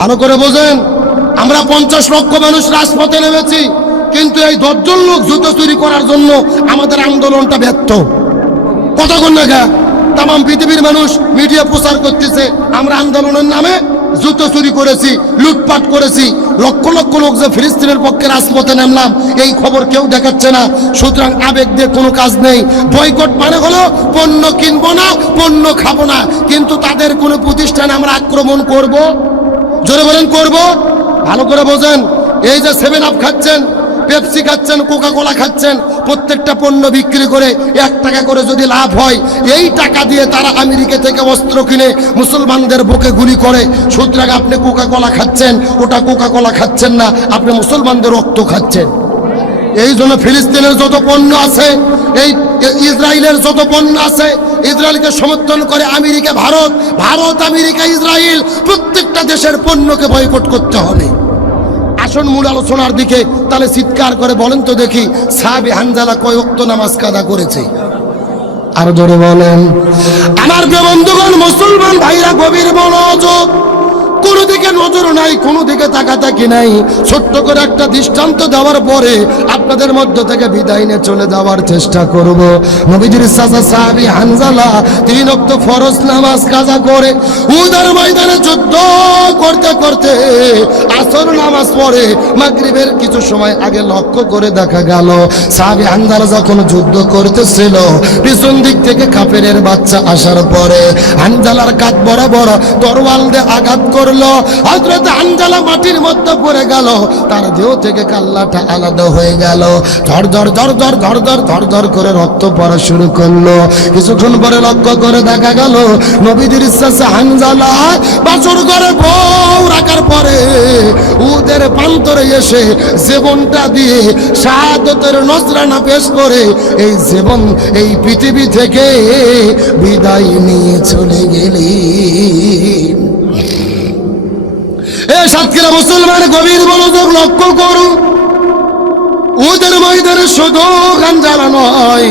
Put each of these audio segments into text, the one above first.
ভালো করে বোঝেন, আমরা পঞ্চাশ লক্ষ মানুষ রাজপথে নেমেছি, কিন্তু এই দশজন লোক জুতো চুরি করার জন্য আমাদের আন্দোলনটা ব্যর্থ। কোন না তাম পৃথিবীর মানুষ মিডিয়া প্রচার করতেছে, আমরা আন্দোলনের নামে জুতো চুরি করেছি, লুটপাট করেছি, লক্ষ লক্ষ লোক যে ফিলিস্তিনের পক্ষে রাজপথে নামলাম, এই খবর কেউ দেখাচ্ছে না। সুতরাং আবেগ দিয়ে কোনো কাজ নেই। বয়কট মানে হলো পণ্য কিনবো না, পণ্য খাব না, কিন্তু তাদের কোনো প্রতিষ্ঠানে আমরা আক্রমণ করব? জোরে বলেন, করব। ভালো করে বোঝেন, এই যে সেভেন আপ খাচ্ছেন পেপসি খাচ্ছেন কোকা কোলা খাচ্ছেন, প্রত্যেকটা পণ্য বিক্রি করে এক টাকা করে যদি লাভ হয়, এই টাকা দিয়ে তারা আমেরিকা থেকে অস্ত্র কিনে মুসলমানদের বুকে গুলি করে। সুতরাং আপনি কোকা কোলা খাচ্ছেন, ওটা কোকা কোলা খাচ্ছেন না, আপনি মুসলমানদের রক্ত খাচ্ছেন। এই জন্য ফিলিস্তিনের যত পণ্য আছে, এই ইসরায়েলের যত পণ্য আছে, ইসরায়েলকে সমর্থন করে America, Bharat Bharat, America, Israel প্রত্যেকটা দেশের পণ্যকে বয়কট করতে হবে। আসন মূল আলোচনার দিকে তাহলে চিৎকার করে বলেন তো দেখি সাহাবি হানজালা কয়ক্ত নামাজ কাদা করেছে। আর ধরে বলেন, আমার বন্ধুগণ, মুসলমান ভাইরা, গভীর মনোযোগ কোনো দিকে নজর নাই, কোনো দিকে তাকাতাকি নাই। ছোট্ট করে একটা দৃষ্টান্ত দেওয়ার পরে আপনাদের মধ্য থেকে বিদায় নিয়ে চলে যাওয়ার চেষ্টা নবীজির সাহাবি হানজালা ফরজ নামাজ কাজা করে উদার ময়দানে যুদ্ধ করতে করতে আসর নামাজ পড়ে মাগরিবের কিছু সময় আগে লক্ষ্য করে দেখা গেল, সাহাবি হানজালা যখন যুদ্ধ করতেছিল, পিছন দিক থেকে কাফেরের বাচ্চা আসার পরে হানজালার কাত বরাবর তরওয়াল দিয়ে আঘাত করল। হযরত হানজালা মাটির মধ্যে পড়ে গেল। তার দেহ থেকে কাল্লাটা আলাদা হয়ে গেল। ধর ধর ধর ধর ধর ধর ধর ধর করে রক্ত পড়া শুরু করল। কিছুক্ষণ পরে লক্ষ্য করে দেখা গেল, নবীদের ইচ্ছা হানজালা বাছর করে বউ রাখার পরে উদের প্রান্তরে এসে জীবনটা দিয়ে শাহাদতের নজরানা পেশ করে এই জীবন, এই পৃথিবী থেকে বিদায় নিয়ে চলে গেলি। এ সাতক্ষীরা মুসলমান গভীর মনোযোগ লক্ষ্য করুন ওদের ময়দানে শুধু গান জ্বালানো হয়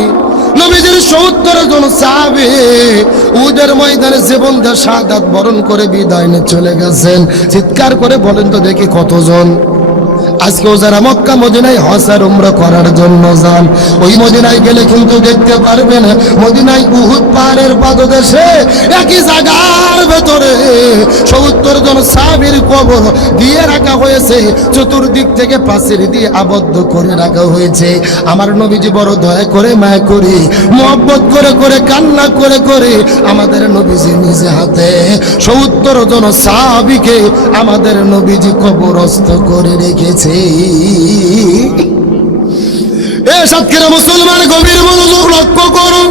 নবীদের সত্তর জন সাহাবে ওদের ময়দানে জীবন দেশ বরণ করে বিদায় নিয়ে চলে গেছেন। চিৎকার করে বলেন তো দেখি কতজন। আজকেও যারা মক্কা, মদিনায় হসার উমরা করার জন্য যান, ওই মদিনায় গেলে কিন্তু দেখতে পারবেন, মদিনায় উহুদ পাহাড়ের পাদদেশে একই জায়গার ভেতরে সত্তর জন সাবির কবর দিয়ে রাখা হয়েছে, চতুর্দিক থেকে পাশের দিয়ে আবদ্ধ করে রাখা হয়েছে। আমার নবীজি বড় দয়া করে মায়া করি, মোহব্বত করে করে, কান্না করে করে আমাদের নবীজি নিজে হাতে সত্তর জন সাহাবিকে আমাদের নবীজি কবরস্থ করে রেখেছে। এ সাতক্ষীরা মুসলমান গভীর মনোযোগ লক্ষ্য করুন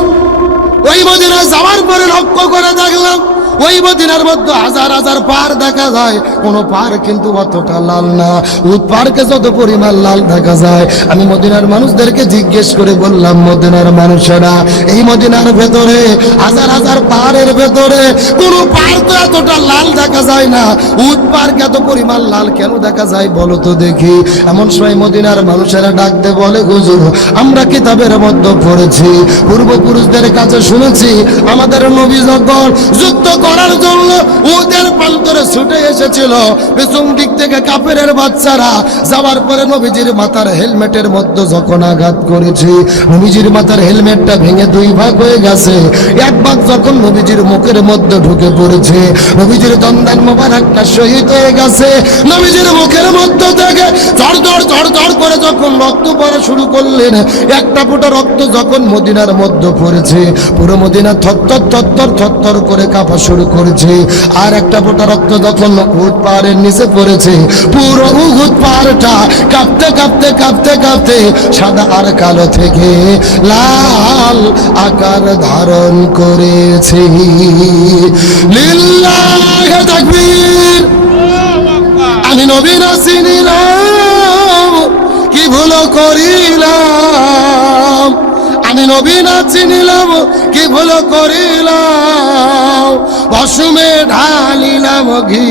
ওই মদিনা যাওয়ার পরে লক্ষ্য করে দেখলাম ওই মদিনার মধ্যে হাজার হাজার পার দেখা যায়। কোন পার কিন্তু অতটা লাল না। উদ পার্কে যত পরিমাণ লাল দেখা যায়। আমি মদিনার মানুষদেরকে জিজ্ঞেস করে বললাম, মদিনার মানুষেরা, এই মদিনার ভেতরে, হাজার হাজার পাহাড়ের ভেতরে, কোন পার তো এতটা লাল দেখা যায় না। উদ পার্ক এত পরিমাণ লাল কেন দেখা যায় বলো তো দেখি। এমন সময় মদিনার মানুষেরা ডাকতে বলে, হুজুর, আমরা কিতাবের মধ্যে পড়েছি। পূর্বপুরুষদের কাছে শুনেছি, আমাদের নবী যখন যুদ্ধ করার জন্য ওদের প্রান্তরে ছুটে এসেছিল। পেছন দিক থেকে কাপের বাচ্চারা। যাওয়ার পরে নবীজির মাথার হেলমেটের মধ্যে যখন আঘাত করেছে, নবীজির মাথার হেলমেটটা ভেঙে দুই ভাগ হয়ে গেছে। এক ভাগ যখন নবীজির মুখের মধ্যে ঢুকে পড়েছে, নবীজির দন্দান মোবারকটা শহীদ হয়ে গেছে। নবীজির মুখের মধ্যে থেকে ঝড় ঝড় ঝড় করে যখন রক্ত পড়া শুরু করলেন, একটা ফোঁটা রক্ত যখন মদিনার মধ্যে পড়েছে, পুরো মদিনা থরথর থরথর থরথর করে কাঁপা শুরু করেছে। আর একটা ফোঁটা রক্ত যখন উহুদ পাহাড়ের নিচে পড়েছে, পুরো উহুদ পাহাড়টা কাঁপতে কাঁপতে কাঁপতে কাঁপতে সাদা আর কালো থেকে লাল আকার ধারণ করেছে। আমি নবীন চিনিলাম কি ভুল করিলাম? আমি নবীন চিনিলাম কি ভুল করিলাম? বসুমে ঢালিলাম ঘি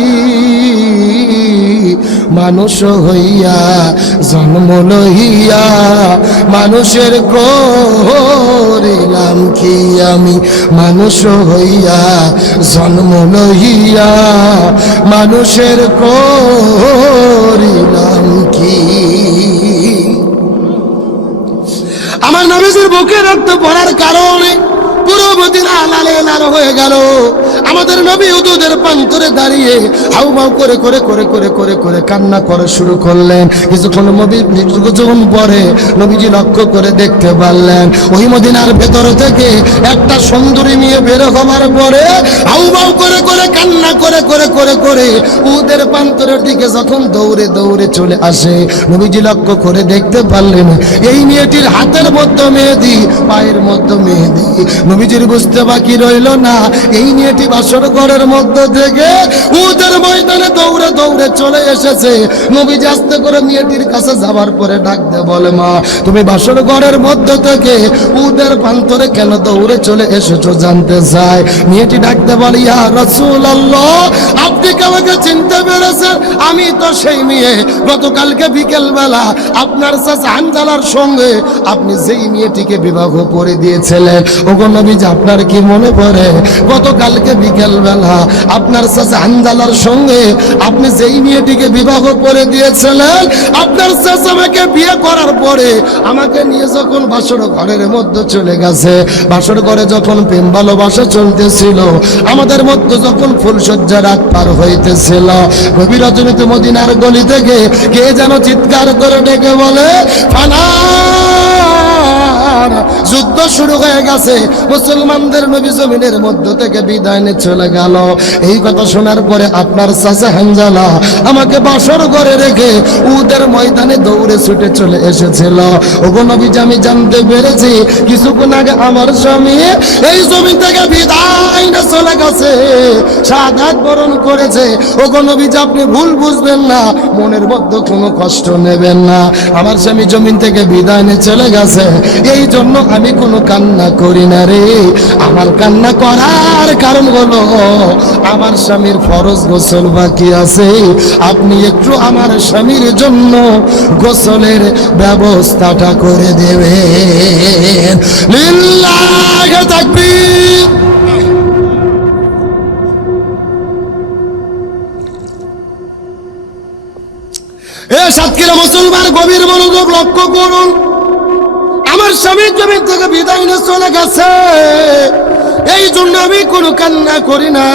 মানুষ হইয়া জন্ম লইয়া, মানুষের করিলাম কি আমি? মানুষ হইয়া জন্ম লইয়া, মানুষের করিলাম কি? আমার নবীজির বুকে রক্ত পড়ার কারণে পুরো মদিনা লালে লাল হয়ে গেল। আমাদের নবী উদুদের প্রান্তরে দাঁড়িয়ে হাউ মাউ করে করে করে করে করে করে কান্না করা শুরু করলেন। কিছুক্ষণ নবী কিছুক্ষণ পরে নবীজি লক্ষ্য করে দেখতে পারলেন, ওই মদিনার ভেতর থেকে একটা সুন্দরী মেয়ে বের হবার পরে হাউ মাউ করে করে কান্না করে করে করে করে উদের প্রান্তরের দিকে যখন দৌড়ে দৌড়ে চলে আসে। নবীজি লক্ষ্য করে দেখতে পারলেন, এই মেয়েটির হাতের মধ্যে মেহেদি, পায়ের মধ্যে মেহেদি। নবীজির বুঝতে বাকি রইল না। এই মেয়েটি বাসর ঘরের মধ্য থেকে উদের ময়দানে দৌড়ে দৌড়ে চলে এসেছে। নবীজি আস্তে করে মেয়েটির কাছে যাবার পরে ডাক দে বলে, মা, তুমি বাসর ঘরের মধ্য থেকে উদের প্রান্তরে কেন দৌড়ে চলে এসেছ জানতে চাই? মেয়েটি ডাকতে বলে, ইয়া রসুল আল্লাহ আপনি কি আমাকে চিনতে পেরেছেন? আমি তো সেই মেয়ে। গতকালকে বিকেল বেলা আপনার চাচা হানজালার সঙ্গে আপনি যেই মেয়েটিকে বিবাহ করে দিয়েছিলেন, ওগো নবীজি আপনার কি মনে পড়ে। গতকালকে বিকেল বেলা আপনার চাচা হানজালার সঙ্গে আপনি যেই মেয়েটিকে বিবাহ করে দিয়েছিলেন, আপনার চাচা আমাকে বিয়ে করার পরে আমাকে নিয়ে যখন বাসর ঘরের মধ্যে চলে গেছে, বাসর ঘরে যখন প্রেম ভালোবাসা চলতেছিল, আমাদের মধ্যে যখন ফুলসজ্জা রাত পার হইতেছিল গভীর রজনীতে মদিনার গলি থেকে কে যেন চিৎকার করে ডেকে বলে ফানা যুদ্ধ শুরু হয়ে গেছে। মুসলমানদের নবী জমিনের মধ্য থেকে বিদায় নিয়ে চলে গেল। এই কথা শোনার পরে আপনার চাচা হানজালা আমাকে বাসর করে রেখে উদের ময়দানে দৌড়ে ছুটে চলে এসেছিল। ওগো নবী আমি জানতে পেরেছি, কিছুক্ষণ আগে আমার স্বামী এই জমি থেকে বিদায় নিয়ে চলে গেছে। সাদাত বরণ করেছে। ওগো নবী আপনি ভুল বুঝবেন না। মনের মধ্যে কোনো কষ্ট নেবেন না। আমার স্বামী জমিন থেকে বিদায় নিয়ে চলে গেছে। এই জন্য আমি কোনো কান্না করি না রে। আমার কান্না করার কারণ হলো, আমার স্বামীর ফরজ গোসল বাকি আছে। আপনি একটু আমার স্বামীর জন্য গোসলের ব্যবস্থাটা করে দেবেন। লিল্লাহ এ সাতক্ষীরা মুসলমান গভীর মনোযোগ লক্ষ্য করুন। আমার স্বামীর জমি থেকে বিদায় নিয়ে চলে গেছে। এই জন্য আমি কোনো কান্না করি না।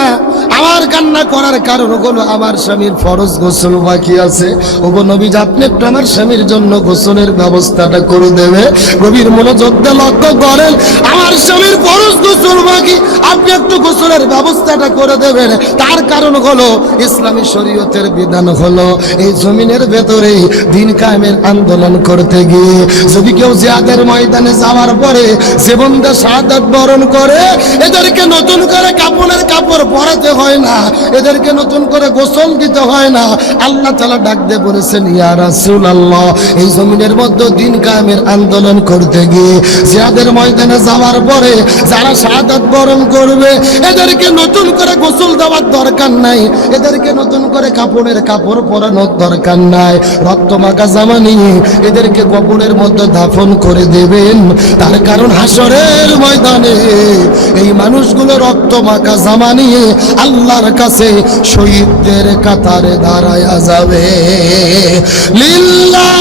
আমার কান্না করার কারণ হলো আমার স্বামীর ফরজ গোসল বাকি আছে। ওগো নবী আপনি একটু আমার স্বামীর জন্য গোসলের ব্যবস্থাটা করে দেবে গভীর মনোযোগ দিয়ে লক্ষ্য করেন, আমার স্বামীর ফরজ গোসল বাকি, আপনি একটু গোসলের ব্যবস্থাটা করে দেবেন। তার কারণ হলো ইসলামী শরীয়তের বিধান হলো এই জমিনের ভেতরে দিন কায়েমের আন্দোলন করতে গিয়ে, যদি কেউ জিয়াদের ময়দানে যাওয়ার পরে জীবনটা সাদাত বরণ করে, এদেরকে নতুন করে কাপড়ের কাপড় পরাতে হয় না। এদেরকে নতুন করে গোসল দিতে হয় না। আল্লাহ তালা ডাক দিয়ে বলেছেন, ইয়া আল্লাহ এই জমিনের মধ্যে দিন কায়েমের আন্দোলন করতে গিয়ে জিয়াদের ময়দানে যাওয়ার পরে যারা শাহাদাত বরণ করবে, এদেরকে নতুন করে গোসল দেওয়ার দরকার নাই। এদেরকে নতুন করে কাপড়ের কাপড় পরানোর দরকার নাই। রক্ত মাখা জামা নিয়ে এদেরকে কবরের মধ্যে দাফন করে দেবেন। তার কারণ হাসরের ময়দানে এই মানুষগুলো রক্ত মাখা জামা নিয়ে আল্লাহর কাছে শহীদদের কাতারে দাঁড়ায়া যাবে। লিল্লাহ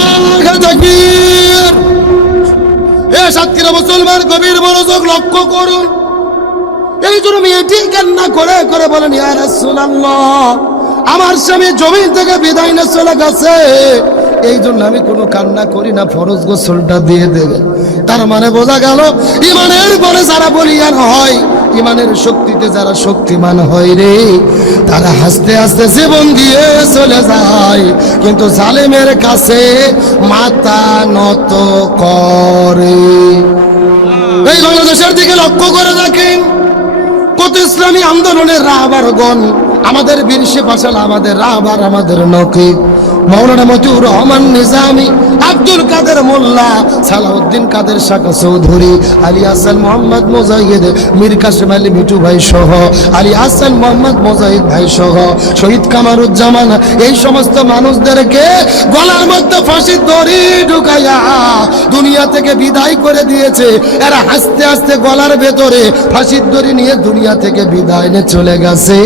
এ সাতক্ষীরা মুসলমান গভীর মনোযোগ লক্ষ্য করুন। এই জন্য মেয়েটি কান্না করে করে বলেন, ইয়া রাসূলুল্লাহ, আমার স্বামী জমি থেকে বিদায় নিয়ে চলে গেছে। এই জন্য আমি কোনো কান্না করি না, ফরজ গোসলটা দিয়ে দেবে। তার মানে বোঝা গেল, ইমানের পরে যারা বলিয়ান হয় ইমানের শক্তিতে যারা শক্তিমান হয় রে, তারা হাসতে হাসতে জীবন দিয়ে চলে যায়। কিন্তু জালেমের কাছে মাথা নত করে। এই বাংলাদেশের দিকে লক্ষ্য করে দেখেন, কত ইসলামী আন্দোলনের রাহবারগণ আমাদের বীর পাশাল আমাদের রাহবার, আমাদের নকিব, মৌলানা মতিউর রহমান নিজামি, আব্দুল কাদের মোল্লা? সালাউদ্দিন কাদের শাহ চৌধুরী? আলী হাসান মোহাম্মদ মোজাহিদ, মীর কাসেম আলী মিটু ভাই সহ। আলী হাসান মোহাম্মদ মোজাহিদ ভাই সহ। শহীদ কামারুজ্জামান, এই সমস্ত মানুষদেরকে গলার মধ্যে ফাঁসির দড়ি ঢুকাইয়া দুনিয়া থেকে বিদায় করে দিয়েছে। এরা হাসতে হাসতে গলার ভেতরে ফাঁসির দড়ি নিয়ে দুনিয়া থেকে বিদায় নিয়ে চলে গেছে।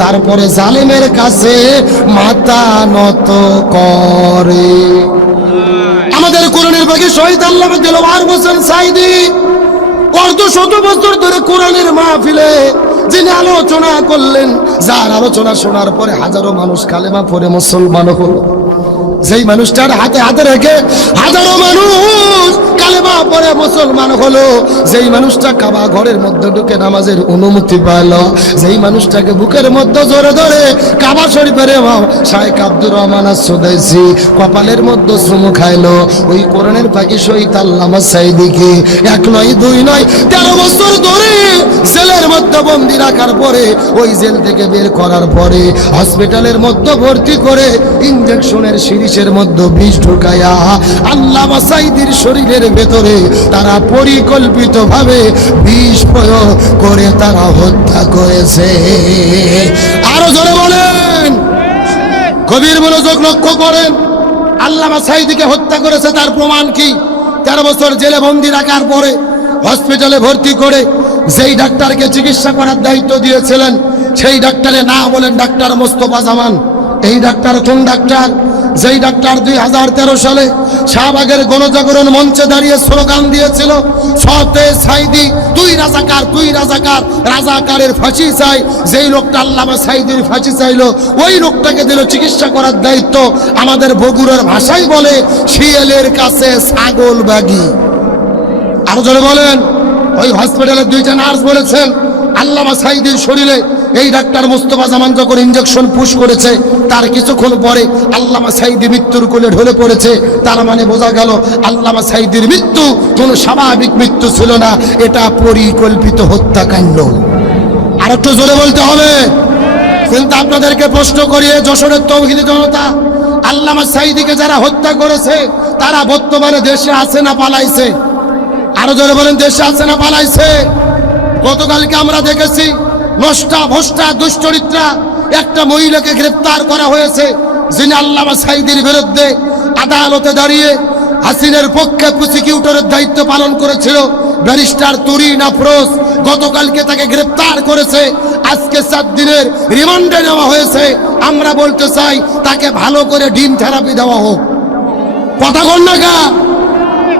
তারপরে জালিমের কাছে মাথা নত করে। আমাদের কোরআনের বাকি শহীদ আল্লাহ দিলওয়ার হোসেন সাইদি অর্ধ শত বছর ধরে কোরআনের মাহফিলে যিনি আলোচনা করলেন, যার আলোচনা শোনার পরে হাজারো মানুষ কালেমা পরে মুসলমান হলো। যেই মানুষটার হাতে হাতে রেখে হাজারো মানুষ কালেমা পরে মুসলমান হলো। যেই মানুষটা কাবা ঘরের মধ্যে ঢুকে নামাজের অনুমতি পাইল, যেই মানুষটাকে বুকের মধ্যে জোরে ধরে কাবা শরীফের ইমাম শাইখ আব্দুর রহমান সুদাইসি কপালের মধ্যে চুমু খাইলো। ওই কোরআনের পাখি শহীদ আল্লামা সাইদিকে এক নয়, দুই নয়, তেরো বছর ধরে বন্দি রাখার পরে, ওই জেল থেকে বের করার পরে, হসপিটালের মধ্যে ভর্তি করে ইঞ্জেকশনের সিরিজের মধ্যে বিষ ঢুকায়া আল্লামা সাইদির শরীরের ভেতরে তারা পরিকল্পিতভাবে বিষ প্রয়োগ করে তারা হত্যা করেছে। আরও জোরে বলেন। কবির মনোযোগ লক্ষ্য করেন। আল্লামা সাইদিকে হত্যা করেছে, তার প্রমাণ কি? তেরো বছর জেলে বন্দি রাখার পরে, হসপিটালে ভর্তি করে যেই ডাক্তারকে চিকিৎসা করার দায়িত্ব দিয়েছিলেন, সেই ডাক্তারে না বলেন ডাক্তার মোস্তফা জামান। এই ডাক্তার কোন ডাক্তার? যেই ডাক্তার দুই হাজার তেরো সালে শাহবাগের গণজাগরণ মঞ্চে দাঁড়িয়ে স্লোগান দিয়েছিল, সতে সাইদি, তুই রাজাকার তুই রাজাকার, রাজাকারের ফাঁসি চাই, যেই লোকটা আল্লামা সাইদির ফাঁসি চাইলো, ওই লোকটাকে দিল চিকিৎসা করার দায়িত্ব। আমাদের বগুড়ার ভাষাই বলে, শিয়ালের কাছে ছাগল বাগি। আরও জোরে বলেন। ওই হসপিটালের দুইটা নার্স বলেছেন, আল্লামা সাইদির শরীরে এই ডাক্তার মুস্তফা জামান যখন ইঞ্জেকশন পুশ করেছে, তার কিছুক্ষণ পরে আল্লামা সাইদি মৃত্যুর কোলে ঢলে পড়েছে, তার মানে বোঝা গেল আল্লামা সাইদির মৃত্যু কোনো স্বাভাবিক মৃত্যু ছিল না, এটা পরিকল্পিত হত্যাকাণ্ড। আর একটু জোরে বলতে হবে। কিন্তু আপনাদেরকে প্রশ্ন করিয়ে যশোরের তৌহিদি জনতা, আল্লামা সাইদিকে যারা হত্যা করেছে, তারা বর্তমানে দেশে আছে না পালাইছে? আরও জোরে বলেন, দেশে আছে না পালাইছে? গতকালকে আমরা দেখেছি, নষ্টা, ভষ্টা, দুশ্চরিত্রা, একটা মহিলাকে গ্রেপ্তার করা হয়েছে, যিনি আল্লামা সাইদির বিরুদ্ধে আদালতে দাঁড়িয়ে হাসিনের পক্ষে প্রসিকিউটরের দায়িত্ব পালন করেছিল। ব্যারিস্টার তুরিন আফরোজ গতকালকে তাকে গ্রেপ্তার করেছে। আজকে সাত দিনের রিমান্ডে নেওয়া হয়েছে। আমরা বলতে চাই, তাকে ভালো করে ডিম থেরাপি দেওয়া হোক। কথা কন না গা?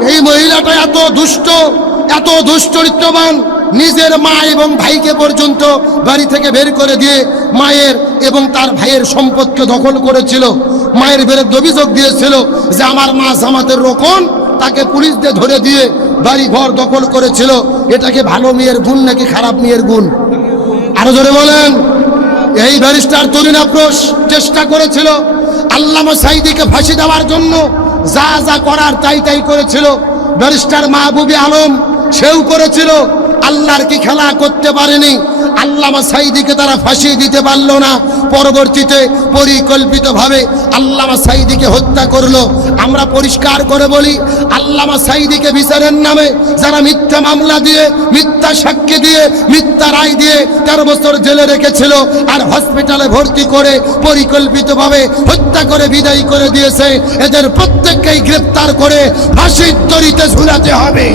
এই মহিলাটা এত দুষ্ট, এত দুশ্চরিত্রবান নিজের মা এবং ভাইকে পর্যন্ত বাড়ি থেকে বের করে দিয়ে মায়ের এবং তার ভাইয়ের সম্পদকে দখল করেছিল। মায়ের বিরুদ্ধে অভিযোগ দিয়েছিল যে আমার মা জামাতের রোকন তাকে পুলিশ দিয়ে ধরে দিয়ে বাড়ি ঘর দখল করেছিল। এটাকে ভালো মেয়ের গুণ নাকি খারাপ মেয়ের গুণ? আরও ধরে বলেন। এই ব্যারিস্টার তরুণ আপ্রোশ চেষ্টা করেছিল আল্লামা সাইদিকে ফাঁসি দেওয়ার জন্য যা যা করার তাই তাই করেছিল। ব্যারিস্টার মাহবুবী আলম সেও করেছিল। আল্লাহর কি খেলা করতে পারেনি? আল্লামা সাইদিকে তারা ফাঁসি দিতে পারল না। পরবর্তীতে পরিকল্পিতভাবে আল্লামা সাইদিকে হত্যা করল। আমরা পরিষ্কার করে বলি, আল্লামা সাইদিকে বিচারের নামে যারা মিথ্যা মামলা দিয়ে, মিথ্যা সাক্ষী দিয়ে, মিথ্যা রায় দিয়ে তেরো বছর জেলে রেখেছিল আর হসপিটালে ভর্তি করে পরিকল্পিতভাবে হত্যা করে বিদায় করে দিয়েছে। এদের প্রত্যেককেই গ্রেপ্তার করে ফাঁসির তরিতে ঝুলাতে হবে।